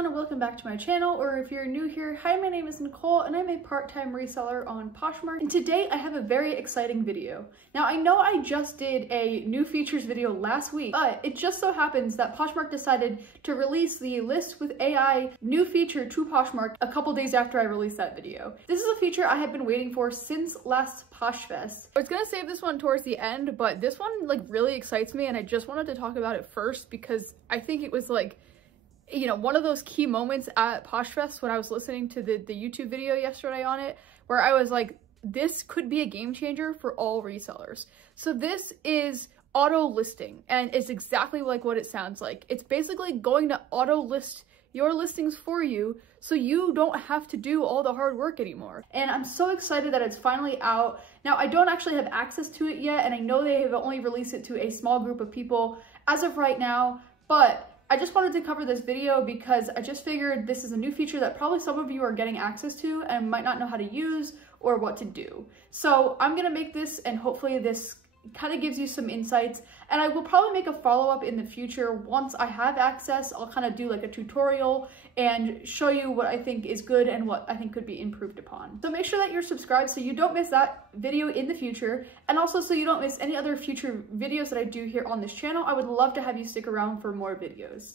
everyone, and welcome back to my channel, or if you're new here, hi, my name is Nicole and I'm a part-time reseller on Poshmark, and today I have a very exciting video. Now, I know I just did a new features video last week, but it just so happens that Poshmark decided to release the List with AI new feature to Poshmark a couple days after I released that video. This is a feature I have been waiting for since last Poshfest. I was gonna save this one towards the end, but this one really excites me and I just wanted to talk about it first because I think it was one of those key moments at Poshfest when I was listening to the YouTube video yesterday on it, where I was like, this could be a game changer for all resellers. So this is auto listing, and it's exactly like what it sounds like. It's basically going to auto list your listings for you so you don't have to do all the hard work anymore. And I'm so excited that it's finally out. Now, I don't actually have access to it yet, and I know they have only released it to a small group of people as of right now, but I just wanted to cover this video because I just figured this is a new feature that probably some of you are getting access to and might not know how to use or what to do. So I'm gonna make this, and hopefully this kind of gives you some insights, and I will probably make a follow-up in the future. Once I have access, I'll kind of do like a tutorial and show you what I think is good and what I think could be improved upon. So make sure that you're subscribed so you don't miss that video in the future, and also so you don't miss any other future videos that I do here on this channel. I would love to have you stick around for more videos.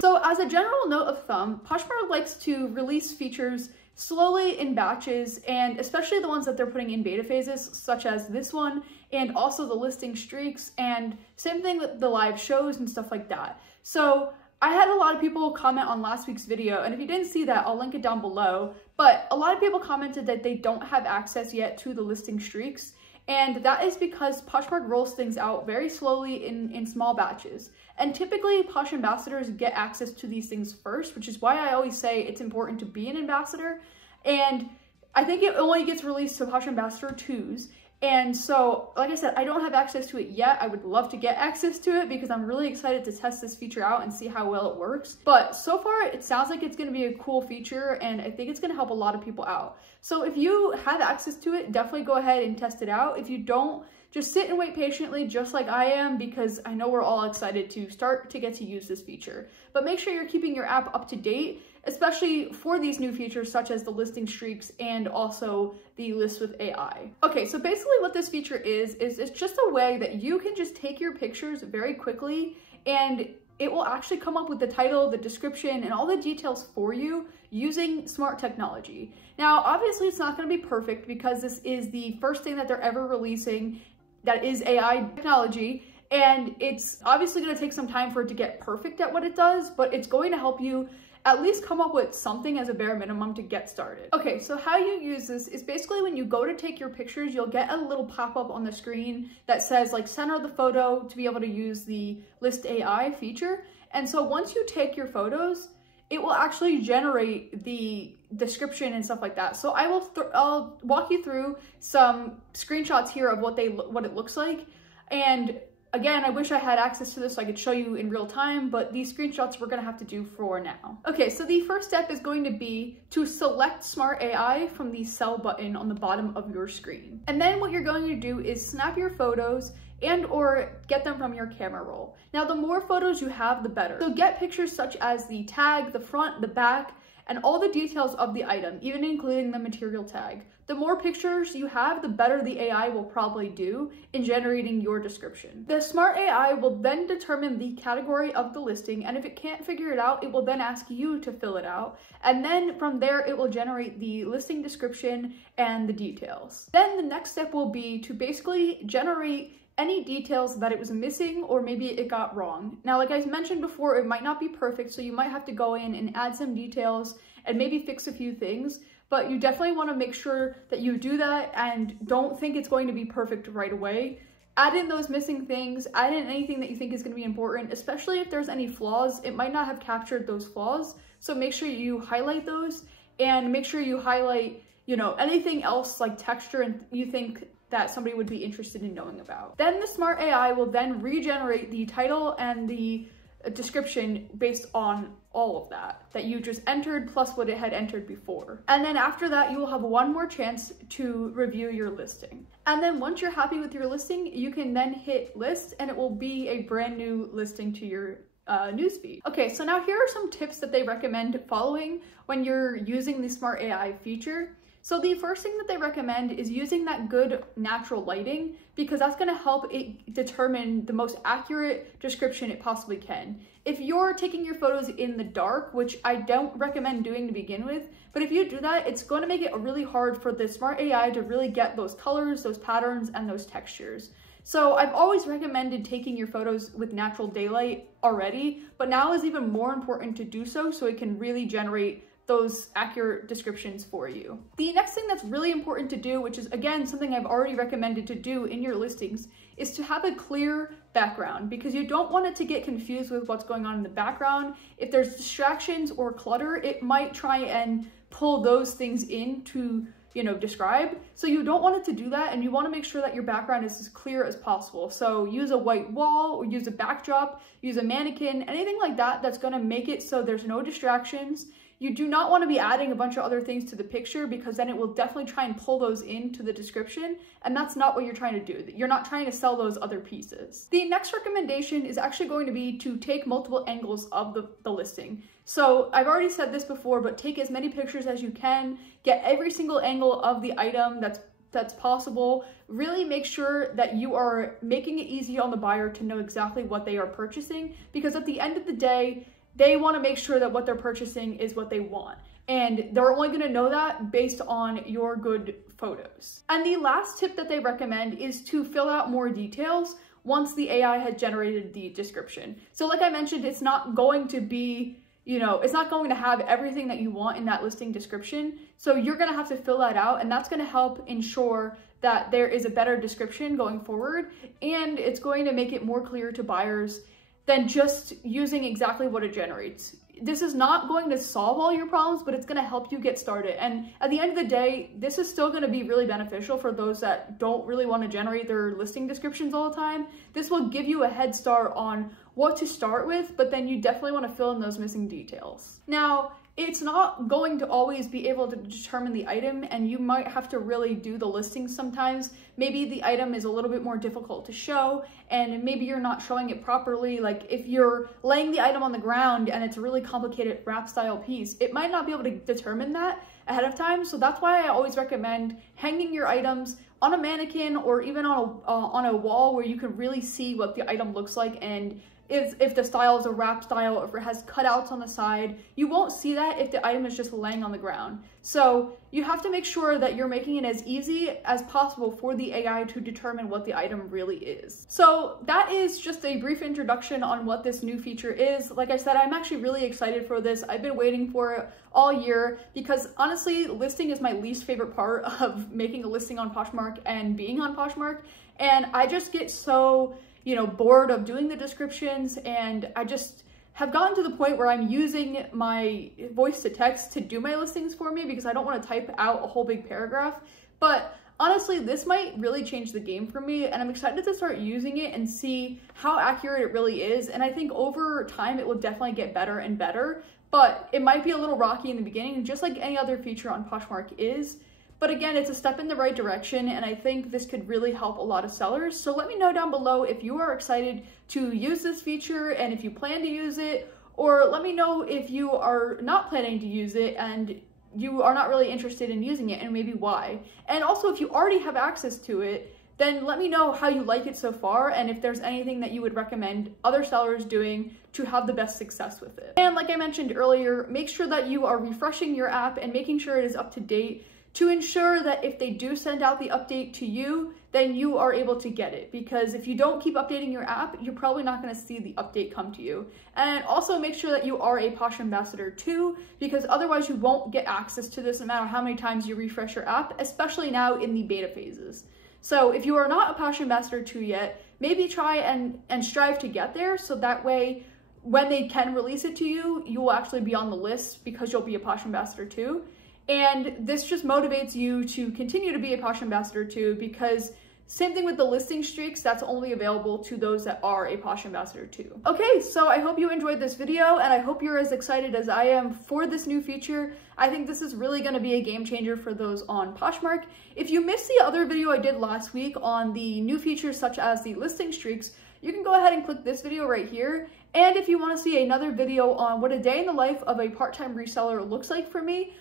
So as a general note of thumb, Poshmark likes to release features slowly in batches, and especially the ones that they're putting in beta phases, such as this one, and also the listing streaks, and same thing with the live shows and stuff like that. So I had a lot of people comment on last week's video, and if you didn't see that, I'll link it down below, but a lot of people commented that they don't have access yet to the listing streaks. And that is because Poshmark rolls things out very slowly in small batches. And typically Posh ambassadors get access to these things first, which is why I always say it's important to be an ambassador. And I think it only gets released to Posh ambassador 2s. And so, like I said, I don't have access to it yet. I would love to get access to it because I'm really excited to test this feature out and see how well it works. But so far, it sounds like it's going to be a cool feature, and I think it's going to help a lot of people out. So if you have access to it, definitely go ahead and test it out. If you don't, just sit and wait patiently, just like I am, because I know we're all excited to start to get to use this feature. But make sure you're keeping your app up to date, especially for these new features such as the listing streaks and also the List with AI. Okay, so basically what this feature is it's just a way that you can just take your pictures very quickly, and it will actually come up with the title, the description, and all the details for you using smart technology. Now, obviously it's not going to be perfect because this is the first thing that they're ever releasing that is AI technology, and it's obviously going to take some time for it to get perfect at what it does, but it's going to help you at least come up with something as a bare minimum to get started. Okay, so how you use this is basically when you go to take your pictures, you'll get a little pop-up on the screen that says like center the photo to be able to use the List AI feature. And so once you take your photos, it will actually generate the description and stuff like that. So I'll walk you through some screenshots here of what it looks like. And again, I wish I had access to this so I could show you in real time, but these screenshots we're gonna have to do for now. Okay, so the first step is going to be to select Smart AI from the cell button on the bottom of your screen. And then what you're going to do is snap your photos and or get them from your camera roll. Now, the more photos you have, the better. So get pictures such as the tag, the front, the back, and all the details of the item, even including the material tag. The more pictures you have, the better the AI will probably do in generating your description. The Smart AI will then determine the category of the listing, and if it can't figure it out, it will then ask you to fill it out. And then from there, it will generate the listing description and the details. Then the next step will be to basically generate any details that it was missing or maybe it got wrong. Now, like I mentioned before, it might not be perfect, so you might have to go in and add some details and maybe fix a few things, but you definitely want to make sure that you do that and don't think it's going to be perfect right away. Add in those missing things, add in anything that you think is going to be important, especially if there's any flaws. It might not have captured those flaws, so make sure you highlight those, and make sure you highlight, anything else like texture and you think that somebody would be interested in knowing about. Then the Smart AI will then regenerate the title and the description based on all of that you just entered plus what it had entered before. And then after that, you will have one more chance to review your listing. And then once you're happy with your listing, you can then hit list and it will be a brand new listing to your newsfeed. Okay, so now here are some tips that they recommend following when you're using the Smart AI feature. So the first thing that they recommend is using that good natural lighting, because that's going to help it determine the most accurate description it possibly can. If you're taking your photos in the dark, which I don't recommend doing to begin with, but if you do that, it's going to make it really hard for the Smart AI to really get those colors, those patterns, and those textures. So I've always recommended taking your photos with natural daylight already, but now is even more important to do so it can really generate those accurate descriptions for you. The next thing that's really important to do, which is again something I've already recommended to do in your listings, is to have a clear background, because you don't want it to get confused with what's going on in the background. If there's distractions or clutter, it might try and pull those things in to, you know, describe. So you don't want it to do that, and you want to make sure that your background is as clear as possible. So use a white wall or use a backdrop, use a mannequin, anything like that that's going to make it so there's no distractions. You do not want to be adding a bunch of other things to the picture, because then it will definitely try and pull those into the description, and that's not what you're trying to do. You're not trying to sell those other pieces. The next recommendation is actually going to be to take multiple angles of the listing. So I've already said this before, but take as many pictures as you can, get every single angle of the item that's possible. Really make sure that you are making it easy on the buyer to know exactly what they are purchasing, because at the end of the day, they want to make sure that what they're purchasing is what they want. And they're only going to know that based on your good photos. And the last tip that they recommend is to fill out more details once the AI has generated the description. So like I mentioned, it's not going to be, you know, it's not going to have everything that you want in that listing description. So you're going to have to fill that out, and that's going to help ensure that there is a better description going forward. And it's going to make it more clear to buyers than just using exactly what it generates. This is not going to solve all your problems, but it's going to help you get started. And at the end of the day, this is still going to be really beneficial for those that don't really want to generate their listing descriptions all the time. This will give you a head start on what to start with, but then you definitely want to fill in those missing details. Now, it's not going to always be able to determine the item, and you might have to really do the listing sometimes. Maybe the item is a little bit more difficult to show, and maybe you're not showing it properly. Like if you're laying the item on the ground and it's a really complicated wrap style piece, it might not be able to determine that ahead of time. So that's why I always recommend hanging your items on a mannequin or even on a wall where you can really see what the item looks like, and if the style is a wrap style, or if it has cutouts on the side, you won't see that if the item is just laying on the ground. So you have to make sure that you're making it as easy as possible for the AI to determine what the item really is. So that is just a brief introduction on what this new feature is. Like I said, I'm actually really excited for this. I've been waiting for it all year, because honestly, listing is my least favorite part of making a listing on Poshmark and being on Poshmark. And I just get so, you know, bored of doing the descriptions, and I just have gotten to the point where I'm using my voice to text to do my listings for me, because I don't want to type out a whole big paragraph. But honestly, this might really change the game for me, and I'm excited to start using it and see how accurate it really is. And I think over time it will definitely get better and better, but it might be a little rocky in the beginning, just like any other feature on Poshmark is. But again, it's a step in the right direction, and I think this could really help a lot of sellers. So let me know down below if you are excited to use this feature and if you plan to use it, or let me know if you are not planning to use it and you are not really interested in using it, and maybe why. And also, if you already have access to it, then let me know how you like it so far, and if there's anything that you would recommend other sellers doing to have the best success with it. And like I mentioned earlier, make sure that you are refreshing your app and making sure it is up to date, to ensure that if they do send out the update to you, then you are able to get it. Because if you don't keep updating your app, you're probably not going to see the update come to you. And also make sure that you are a Posh ambassador too, because otherwise you won't get access to this no matter how many times you refresh your app, especially now in the beta phases. So if you are not a Posh ambassador too yet, maybe try and strive to get there, so that way when they can release it to you, you will actually be on the list because you'll be a Posh ambassador too. And this just motivates you to continue to be a Posh ambassador too, because Same thing with the listing streaks, that's only available to those that are a Posh ambassador too. Okay, so I hope you enjoyed this video and I hope you're as excited as I am for this new feature. I think this is really going to be a game changer for those on Poshmark. If you missed the other video I did last week on the new features such as the listing streaks, you can go ahead and click this video right here. And if you want to see another video on what a day in the life of a part-time reseller looks like for me,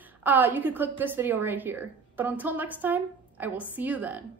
you can click this video right here. But until next time, I will see you then.